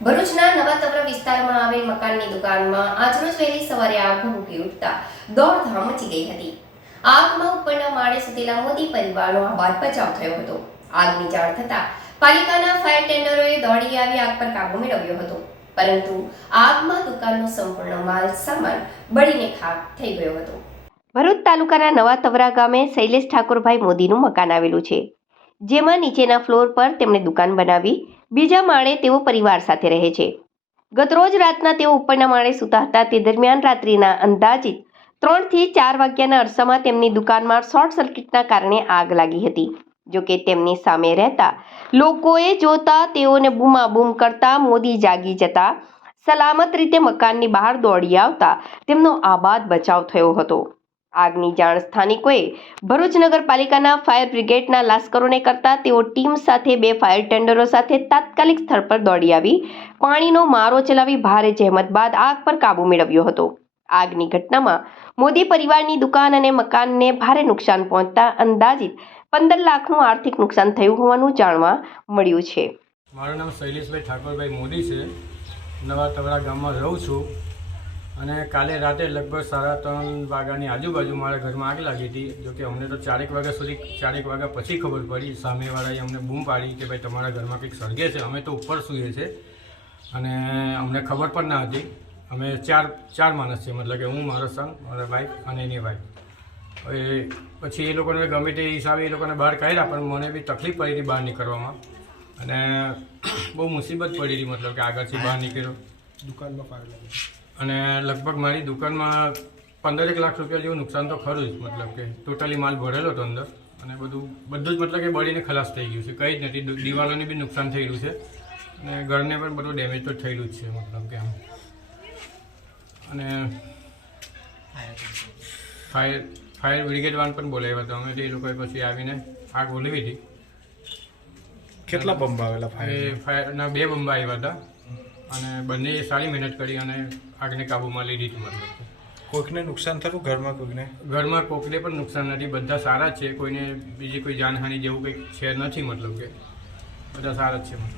ભરૂચના નવાતવરા વિસ્તારમાં આવેલ મકાનની દુકાનમાં આજરોજ વહેલી સવારે આગ ભભૂકી ઉઠતા દોડધામ મચી ગઈ હતી। આગમાં ઉપરના માળે સુતેલા મોદી પરિવારનો આબાદ બચાવ થયો હતો। આગની જાણ થતાં પાલિકાના ફાયર ટેન્ડરોએ દોડી આવી આગ પર કાબુ મેળવ્યો હતો, પરંતુ આગમાં દુકાનનો સંપૂર્ણ માલ સામાન બળીને ખાખ થઈ ગયો હતો। ભરૂચ તાલુકાના નવાતવરા ગામે શૈલેષ ઠાકોરભાઈ મોદીનું મકાન આવેલું છે, જેમાં નીચેના ફ્લોર પર તેમણે દુકાન બનાવી બીજા માળે તેઓ પરિવાર સાથે રહે છે। ગતરોજ રાતના તેઓ ઉપરના માળે સૂતા હતા। તે દરમિયાન રાત્રિના અંદાજિત 3 થી 4 વાગ્યાના અરસામાં તેમની દુકાનમાં શોર્ટ સર્કિટના કારણે આગ લાગી હતી। જોકે તેમની સામે રહેતા લોકોએ જોતા તેઓને બૂમાબૂમ કરતા મોદી જાગી જતા સલામત રીતે મકાનની બહાર દોડી આવતા તેમનો આબાદ બચાવ થયો હતો। આગની જાણ સ્થાનિકોએ ભરૂચ નગરપાલિકાના ફાયર બ્રિગેડના લાશ્કરોને કરતા તેઓ ટીમ સાથે 2 ફાયર ટેન્ડરો સાથે તાત્કાલિક સ્થળ પર દોડી આવી પાણીનો મારો ચલાવી ભારે જહેમત બાદ આગ પર કાબુ મેળવ્યો હતો। આગની ઘટનામાં મોદી પરિવારની દુકાન અને મકાનને ભારે નુકસાન પહોંચતા અંદાજિત 15 લાખનું આર્થિક નુકસાન થયું હોવાનું જાણવા મળ્યું છે। મારું નામ શૈલેષભાઈ ઠાકોરભાઈ મોદી છે। નવાતવરા ગામમાં રહું છું અને કાલે રાતે લગભગ 3:30 વાગ્યાની આજુબાજુ મારા ઘરમાં આગ લાગી હતી। જોકે અમને તો 4 વાગ્યા સુધી 4 વાગ્યા પછી ખબર પડી। સામેવાળાએ અમને બૂમ પાડી કે ભાઈ તમારા ઘરમાં કંઈક સળગે છે। અમે તો ઉપર સૂઈએ છીએ અને અમને ખબર પણ ના હતી। અમે ચાર માણસ છીએ, મતલબ કે હું, મારો સન, મારા વાઈફ અને એની વાઈફ। હવે પછી એ લોકોને ગમે તે હિસાબે એ લોકોને બહાર કાઢ્યા, પણ મને બી તકલીફ પડી હતી બહાર નીકળવામાં અને બહુ મુસીબત પડી હતી, મતલબ કે આગળથી બહાર નીકળ્યો દુકાનમાં ફાયર લાગી અને લગભગ મારી દુકાનમાં 15 લાખ રૂપિયા જેવું નુકસાન તો ખરું જ। મતલબ કે ટોટલી માલ ભરેલો હતો અંદર અને બધું જ મતલબ કે બળીને ખલાસ થઈ ગયું છે, કંઈ જ નથી। દિવાલોને બી નુકસાન થયેલું છે અને ઘરને પણ બધું ડેમેજ તો થયેલું જ છે, મતલબ કે આમ। અને ફાયર બ્રિગેડ વાન પણ બોલાવ્યા હતા અમે, એ લોકોએ પછી આવીને આગ ઓલવી હતી। કેટલા બંબ આવેલા? ફાયરના 2 બંબ આવ્યા હતા અને બંને સારી મહેનત કરી અને આગને કાબૂમાં લીધી હતી। મતલબ કોઈકને નુકસાન થયું? ઘરમાં કોકને પણ નુકસાન નથી, બધા સારા જ છે। કોઈને બીજી કોઈ જાનહાનિ જેવું કંઈક છે નથી, મતલબ કે બધા સારા જ છે। મતલબ